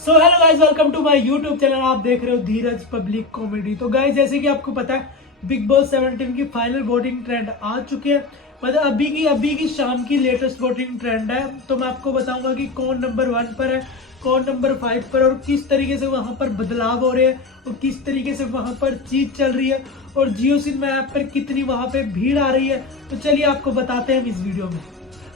So hello guys, welcome to my YouTube channel. आप देख रहे हो धीरज पब्लिक कॉमेडी। तो गाइज जैसे कि आपको पता है बिग बॉस 17 की फाइनल वोटिंग ट्रेंड आ चुके हैं। मतलब अभी की शाम की लेटेस्ट वोटिंग ट्रेंड है। तो मैं आपको बताऊंगा कि कौन नंबर 1 पर है, कौन नंबर 5 पर, और किस तरीके से वहां पर बदलाव हो रहे हैं और किस तरीके से वहां पर चीज चल रही है और जियो सिनेमा ऐप पर कितनी वहां पे भीड़ आ रही है। तो चलिए आपको बताते हैं हम इस वीडियो में।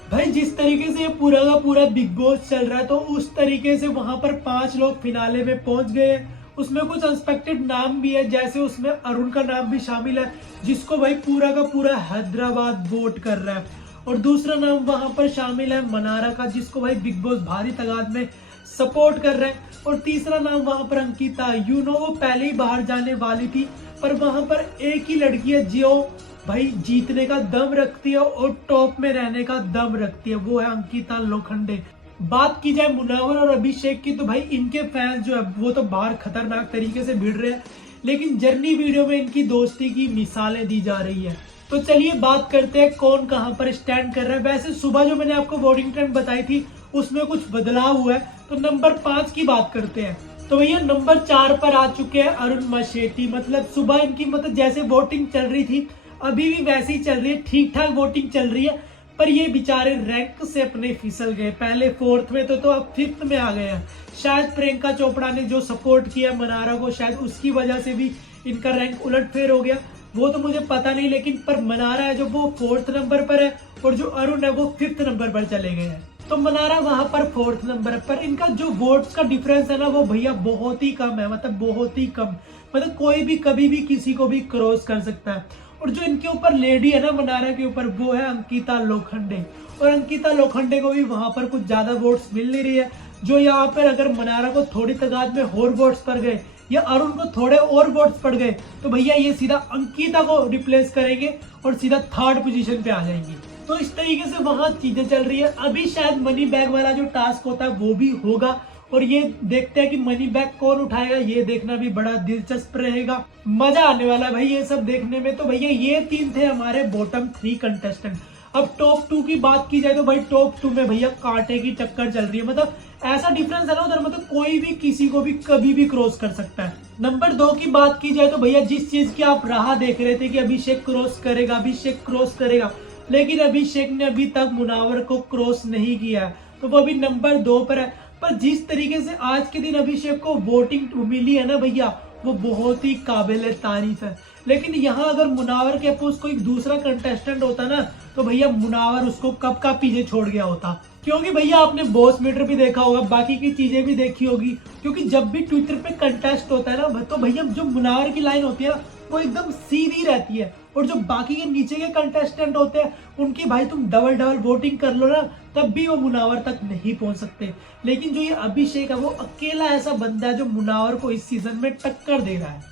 भाई जिस तरीके से पूरा का पूरा बिग बॉस चल रहा है तो उस तरीके से वहां पर 5 लोग फिनाले में पहुंच गए हैं। उसमें कुछ अनएक्सपेक्टेड नाम भी है, जैसे उसमें अरुण का नाम भी शामिल है, जिसको भाई पूरा का पूरा हैदराबाद वोट कर रहा है। और दूसरा नाम वहां पर शामिल है मनारा का, जिसको भाई बिग बॉस भारी तादाद में सपोर्ट कर रहे हैं। और तीसरा नाम वहां पर अंकिता, वो पहले ही बाहर जाने वाली थी, पर वहां पर एक ही लड़की है जो भाई जीतने का दम रखती है और टॉप में रहने का दम रखती है, वो है अंकिता लोखंडे। बात की जाए मुनावर और अभिषेक की, तो भाई इनके फैंस जो है वो तो बाहर खतरनाक तरीके से भिड़ रहे हैं, लेकिन जर्नी वीडियो में इनकी दोस्ती की मिसालें दी जा रही है। तो चलिए बात करते हैं कौन कहां पर स्टैंड कर रहा है। वैसे सुबह जो मैंने आपको वोटिंग ट्रेंड बताई थी उसमें कुछ बदलाव हुआ है। तो नंबर 5 की बात करते हैं। तो भैया नंबर 4 पर आ चुके हैं अरुण मशेटी। मतलब सुबह इनकी जैसे वोटिंग चल रही थी अभी भी वैसे ही चल रही है, ठीक ठाक वोटिंग चल रही है। पर ये बेचारे रैंक से अपने फिसल गए। पहले 4th में तो अब 5th में आ गए हैं। शायद प्रियंका चोपड़ा ने जो सपोर्ट किया मनारा को, शायद उसकी वजह से भी इनका रैंक उलटफेर हो गया, वो तो मुझे पता नहीं। लेकिन पर मनारा है जो वो 4th नंबर पर है और जो अरुण है वो 5th नंबर पर चले गए हैं। तो मनारा वहां पर 4th नंबर पर। इनका जो वोट्स का डिफरेंस है ना वो भैया बहुत ही कम है, मतलब बहुत ही कम। मतलब कोई भी कभी भी किसी को भी क्रॉस कर सकता है। और जो इनके ऊपर लेडी है ना मनारा के ऊपर, वो है अंकिता लोखंडे। और अंकिता लोखंडे को भी वहां पर कुछ ज्यादा वोट्स मिल नहीं रही है। जो यहाँ पर अगर मनारा को थोड़ी तादाद में और वोट्स पड़ गए या अरुण को थोड़े और वोट्स पड़ गए तो भैया ये सीधा अंकिता को रिप्लेस करेंगे और सीधा 3rd पोजीशन पे आ जाएंगी। तो इस तरीके से वहां चीजें चल रही है। अभी शायद मनी बैग वाला जो टास्क होता है वो भी होगा, और ये देखते हैं कि मनी बैग कौन उठाएगा। ये देखना भी बड़ा दिलचस्प रहेगा, मजा आने वाला है भाई ये सब देखने में। तो भैया ये 3 थे हमारे बॉटम 3 कंटेस्टेंट। अब टॉप 2 की बात की जाए तो भाई टॉप 2 में भैया कांटे की टक्कर चल रही है। मतलब ऐसा डिफरेंस है ना उधर, मतलब कोई भी किसी को भी कभी भी क्रॉस कर सकता है। नंबर 2 की बात की जाए तो भैया जिस चीज की आप राह देख रहे थे कि अभिषेक क्रॉस करेगा, अभिषेक क्रॉस करेगा, लेकिन अभिषेक ने अभी तक मुनावर को क्रॉस नहीं किया है, तो वो अभी नंबर 2 पर है। पर जिस तरीके से आज के दिन अभिषेक को वोटिंग मिली है ना भैया, वो बहुत ही काबिल तारीफ है। लेकिन यहाँ अगर मुनावर के अपोज कोई दूसरा कंटेस्टेंट होता ना तो भैया मुनावर उसको कब का पीछे छोड़ गया होता। क्योंकि भैया आपने बॉस मीटर भी देखा होगा, बाकी की चीजें भी देखी होगी। क्योंकि जब भी ट्विटर पे कंटेस्ट होता है ना तो भैया जो मुनावर की लाइन होती है ना वो एकदम सीधी रहती है, और जो बाकी के नीचे के कंटेस्टेंट होते हैं उनकी भाई तुम डबल डबल वोटिंग कर लो ना तब भी वो मुनावर तक नहीं पहुंच सकते। लेकिन जो ये अभिषेक है वो अकेला ऐसा बंदा है जो मुनावर को इस सीजन में टक्कर दे रहा है।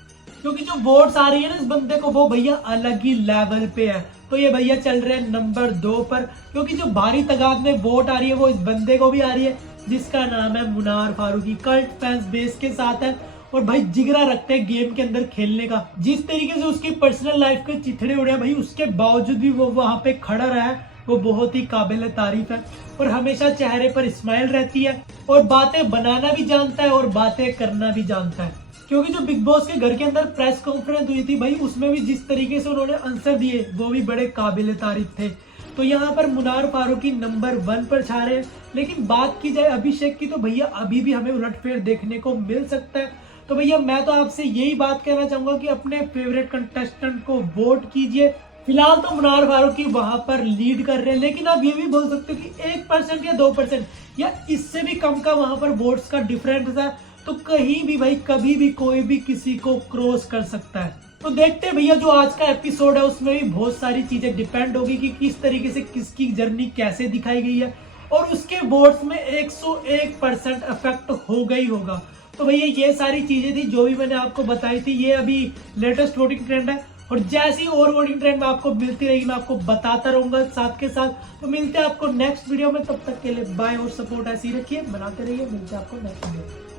क्योंकि जो वोट्स आ रही है ना इस बंदे को वो भैया अलग ही लेवल पे है। तो ये भैया चल रहे हैं नंबर 2 पर, क्योंकि जो भारी तादाद में वोट आ रही है वो इस बंदे को भी आ रही है, जिसका नाम है Munawar Faruqui. Cult fans base के साथ है और भाई जिगरा रखते हैं गेम के अंदर खेलने का। जिस तरीके से उसकी पर्सनल लाइफ के चिथड़े उड़े भाई, उसके बावजूद भी वो वहां पे खड़ा रहा है, वो बहुत ही काबिल तारीफ है। और हमेशा चेहरे पर स्माइल रहती है और बातें बनाना भी जानता है और बातें करना भी जानता है। क्योंकि जो बिग बॉस के घर के अंदर प्रेस कॉन्फ्रेंस हुई थी भाई, उसमें भी जिस तरीके से उन्होंने आंसर दिए वो भी बड़े काबिल तारीफ थे। तो यहाँ पर मुनार फारूकी नंबर 1 पर छा रहे हैं। लेकिन बात की जाए अभिषेक की तो भैया अभी भी हमें उलटफेर देखने को मिल सकता है। तो भैया मैं तो आपसे यही बात कहना चाहूंगा कि अपने फेवरेट कंटेस्टेंट को वोट कीजिए। फिलहाल तो मुनार फारूकी वहां पर लीड कर रहे हैं, लेकिन आप ये भी बोल सकते हो कि 1% या 2% या इससे भी कम का वहां पर वोट्स का डिफरेंस है। तो कहीं भी भाई कभी भी कोई भी किसी को क्रॉस कर सकता है। तो देखते हैं भैया जो आज का एपिसोड है उसमें भी बहुत सारी चीजें डिपेंड होगी कि किस तरीके से किसकी जर्नी कैसे दिखाई गई है, और उसके वोट्स में 101% इफेक्ट हो गई होगा। तो भैया ये सारी चीजें थी जो भी मैंने आपको बताई थी। ये अभी लेटेस्ट वोटिंग ट्रेंड है, और जैसी और वोटिंग ट्रेंड में आपको मिलती रहेगी मैं आपको बताता रहूंगा साथ के साथ। तो मिलते हैं आपको नेक्स्ट वीडियो में, तब तक के लिए बाय। और सपोर्ट ऐसी रखिए, बनाते रहिए। मिलते हैं आपको नेक्स्ट वीडियो।